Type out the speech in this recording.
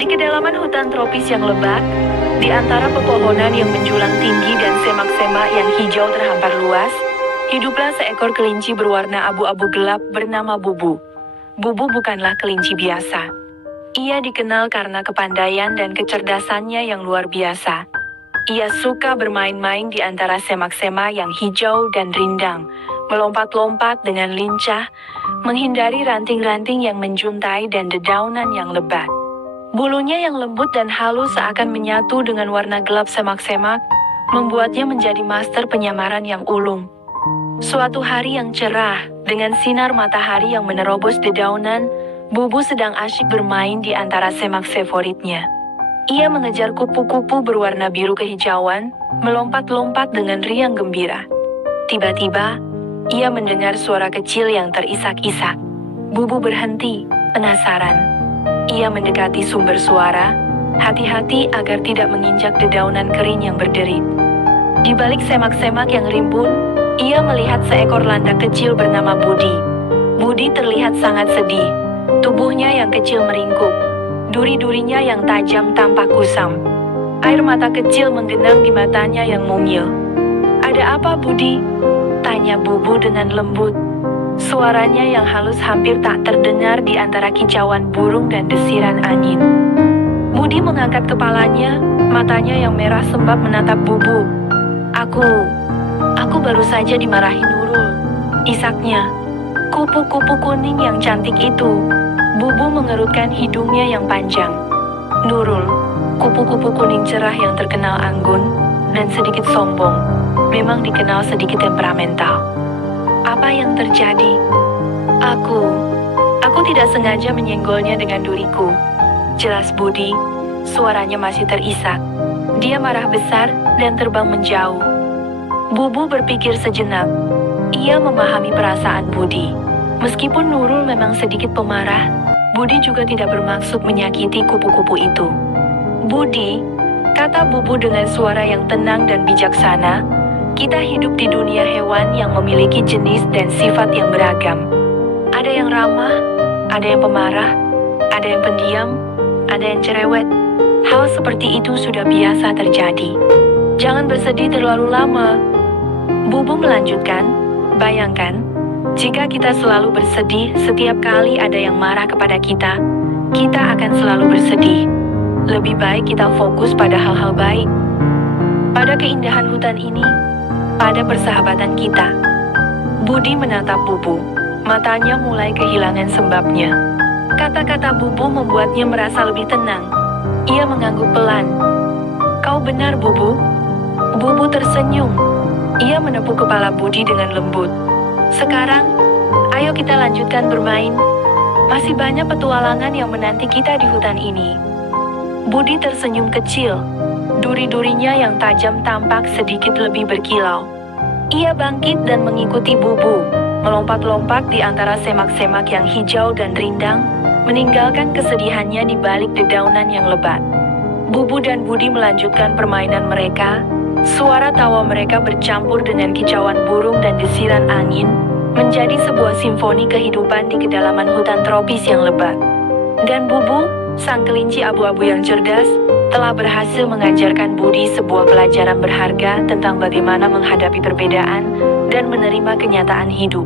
Di kedalaman hutan tropis yang lebat, di antara pepohonan yang menjulang tinggi dan semak-semak yang hijau terhampar luas, hiduplah seekor kelinci berwarna abu-abu gelap bernama Bubu. Bubu bukanlah kelinci biasa. Ia dikenal karena kepandaian dan kecerdasannya yang luar biasa. Ia suka bermain-main di antara semak-semak yang hijau dan rindang, melompat-lompat dengan lincah, menghindari ranting-ranting yang menjuntai dan dedaunan yang lebat. Bulunya yang lembut dan halus seakan menyatu dengan warna gelap semak-semak, membuatnya menjadi master penyamaran yang ulung. Suatu hari yang cerah, dengan sinar matahari yang menerobos dedaunan, Bubu sedang asyik bermain di antara semak favoritnya. Ia mengejar kupu-kupu berwarna biru kehijauan, melompat-lompat dengan riang gembira. Tiba-tiba, ia mendengar suara kecil yang terisak-isak. Bubu berhenti, penasaran. Ia mendekati sumber suara, hati-hati agar tidak menginjak dedaunan kering yang berderit. Di balik semak-semak yang rimbun, ia melihat seekor landak kecil bernama Budi. Budi terlihat sangat sedih. Tubuhnya yang kecil meringkuk. Duri-durinya yang tajam tampak kusam. Air mata kecil menggenang di matanya yang mungil. "Ada apa, Budi?" tanya Bubu dengan lembut. Suaranya yang halus hampir tak terdengar di antara kicauan burung dan desiran angin. Budi mengangkat kepalanya, matanya yang merah sembab menatap Bubu. Aku baru saja dimarahi Nurul," isaknya. "Kupu-kupu kuning yang cantik itu." Bubu mengerutkan hidungnya yang panjang. Nurul, kupu-kupu kuning cerah yang terkenal anggun dan sedikit sombong, memang dikenal sedikit temperamental. "Apa yang terjadi?" Aku tidak sengaja menyenggolnya dengan duriku," jelas Budi. Suaranya masih terisak. Dia marah besar dan terbang menjauh. Bubu berpikir sejenak. Ia memahami perasaan Budi. Meskipun Nurul memang sedikit pemarah, Budi juga tidak bermaksud menyakiti kupu-kupu itu. "Budi," kata Bubu dengan suara yang tenang dan bijaksana, "kita hidup di dunia hewan yang memiliki jenis dan sifat yang beragam. Ada yang ramah, ada yang pemarah, ada yang pendiam, ada yang cerewet. Hal seperti itu sudah biasa terjadi. Jangan bersedih terlalu lama." Bubu melanjutkan, "Bayangkan, jika kita selalu bersedih setiap kali ada yang marah kepada kita akan selalu bersedih. Lebih baik kita fokus pada hal-hal baik. Pada keindahan hutan ini, pada persahabatan kita." Budi menatap Bubu. Matanya mulai kehilangan sembabnya. Kata-kata Bubu membuatnya merasa lebih tenang. Ia mengangguk pelan. "Kau benar, Bubu." Bubu tersenyum. Ia menepuk kepala Budi dengan lembut. "Sekarang, ayo kita lanjutkan bermain. Masih banyak petualangan yang menanti kita di hutan ini." Budi tersenyum kecil. Duri-durinya yang tajam tampak sedikit lebih berkilau. Ia bangkit dan mengikuti Bubu, melompat-lompat di antara semak-semak yang hijau dan rindang, meninggalkan kesedihannya di balik dedaunan yang lebat. Bubu dan Budi melanjutkan permainan mereka. Suara tawa mereka bercampur dengan kicauan burung dan desiran angin, menjadi sebuah simfoni kehidupan di kedalaman hutan tropis yang lebat. Dan Bubu, sang kelinci abu-abu yang cerdas, telah berhasil mengajarkan Budi sebuah pelajaran berharga tentang bagaimana menghadapi perbedaan dan menerima kenyataan hidup.